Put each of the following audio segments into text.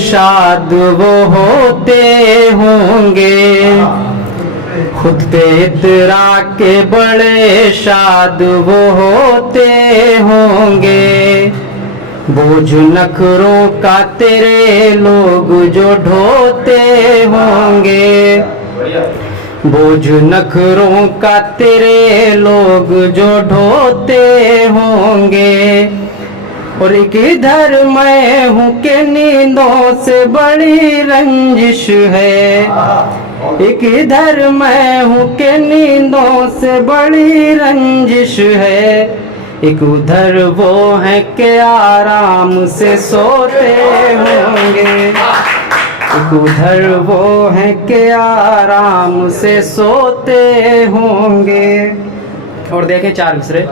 शाद वो होते होंगे, खुद पे इतरा के बड़े शाद वो होते होंगे। बोझ नखरों का तेरे लोग जो ढोते होंगे, बोझ नखरों का तेरे लोग जो ढोते होंगे। और एक इधर मैं हूँ कि नींदों से बड़ी रंजिश है, एक इधर मैं हूँ कि नींदों से बड़ी रंजिश है। एक उधर वो है कि आराम से सोते होंगे, एक उधर वो है कि आराम से सोते होंगे। और देखें 4 मिसरे।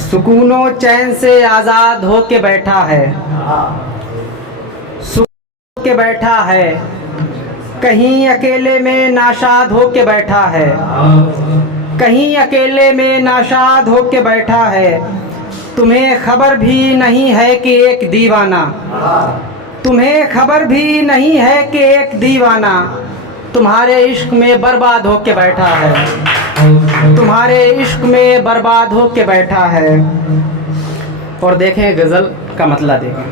सुकूनो चैन से आज़ाद हो के बैठा है, सुकून के बैठा है, कहीं अकेले में नाशाद हो के बैठा है, कहीं अकेले में नाशाद हो के बैठा है। तुम्हें खबर भी नहीं है कि एक दीवाना, तुम्हें खबर भी नहीं है कि एक दीवाना तुम्हारे इश्क में बर्बाद हो के बैठा है, तुम्हारे इश्क में बर्बाद हो के बैठा है। और देखें गज़ल का मतलब देखें।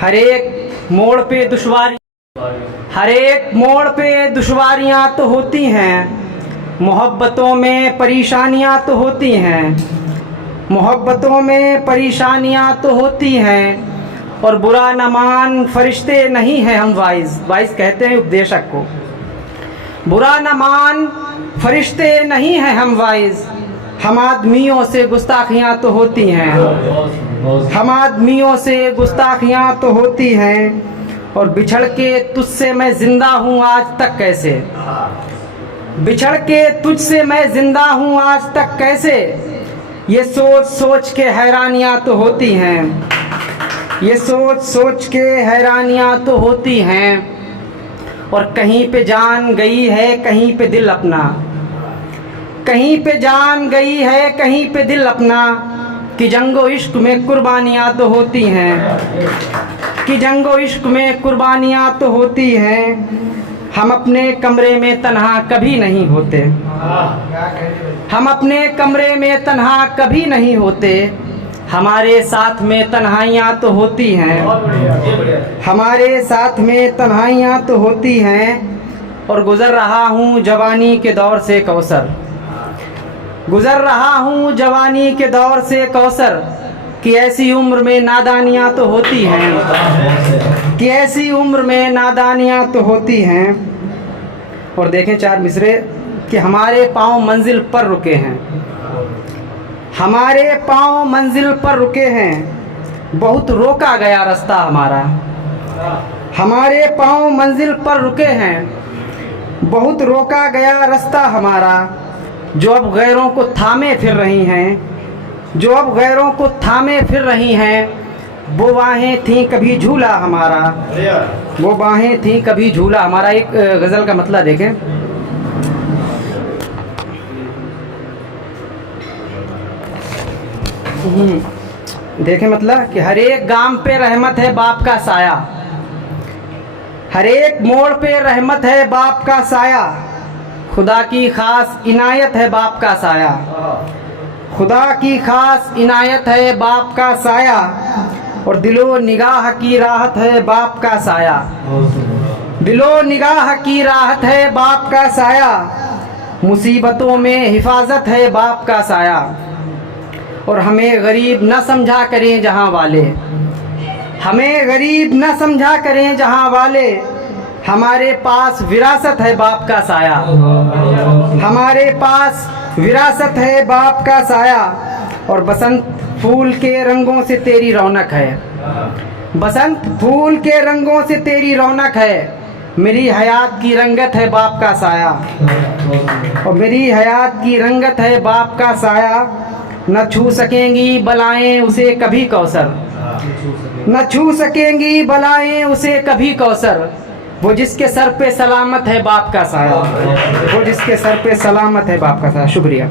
हर एक मोड़ पे दुश्वारी, हर एक मोड़ पे दुश्वारियाँ तो होती हैं, मोहब्बतों में परेशानियाँ तो होती हैं, मोहब्बतों में परेशानियाँ तो होती हैं। और बुरा न मान फरिश्ते नहीं हैं हम वाइज, वाइज कहते हैं उपदेशक को। बुरा न मान फरिश्ते नहीं हैं हम वाइज, हम आदमियों से गुस्ताखियाँ तो होती हैं, हम आदमियों से गुस्ताखियाँ तो होती हैं। और बिछड़ के तुझसे मैं जिंदा हूँ आज तक कैसे, बिछड़ के तुझसे मैं जिंदा हूँ आज तक कैसे। ये सोच सोच के हैरानियाँ तो होती हैं, ये सोच सोच के हैरानियाँ तो होती हैं। और कहीं पे जान गई है कहीं पे दिल अपना, कहीं पे जान गई है कहीं पे दिल अपना। कि जंगो इश्क में कुर्बानियाँ तो होती हैं, कि जंगो इश्क में कुर्बानियाँ तो होती हैं। हम अपने कमरे में तन्हा कभी नहीं होते, हम अपने कमरे में तन्हा कभी नहीं होते। हमारे साथ में तन्हाइयाँ तो होती हैं, हमारे साथ में तन्हाइयाँ तो होती हैं। और गुज़र रहा हूँ जवानी के दौर से कौसर, गुज़र रहा हूँ जवानी के दौर से कौसर। कि ऐसी उम्र में नादानियाँ तो होती हैं, कि ऐसी उम्र में नादानियाँ तो होती हैं। और देखें 4 मिसरे। कि हमारे पाँव मंजिल पर रुके हैं, हमारे पाँव मंजिल पर रुके हैं, बहुत रोका गया रास्ता हमारा। हमारे पाँव मंजिल पर रुके हैं, बहुत रोका गया रास्ता हमारा। जो अब गैरों को थामे फिर रही हैं, जो अब गैरों को थामे फिर रही हैं, वो बाहें थीं कभी झूला हमारा, वो बाहें थीं कभी झूला हमारा। एक गज़ल का मतलब देखें। देखें मतलब कि हर एक गाम पे रहमत है बाप का साया, हर एक मोड़ पे रहमत है बाप का साया। खुदा की खास इनायत है बाप का साया, खुदा की खास इनायत है बाप का साया। और दिलो निगाह की राहत है बाप का साया, दिलो निगाह की राहत है बाप का साया। मुसीबतों में हिफाजत है बाप का साया। और हमें गरीब न समझा करें जहाँ वाले, हमें गरीब न समझा करें जहाँ वाले। हमारे पास विरासत है बाप का साया, हमारे पास विरासत है बाप का साया। और बसंत फूल के रंगों से तेरी रौनक है, बसंत फूल के रंगों से तेरी रौनक है। मेरी हयात की रंगत है बाप का साया, और मेरी हयात की रंगत है बाप का साया। न छू सकेंगी बलाएं उसे कभी कौसर, न छू सकेंगी बलाएं उसे कभी कौसर। वो जिसके सर पे सलामत है बाप का साया, वो जिसके सर पे सलामत है बाप का साया। शुक्रिया।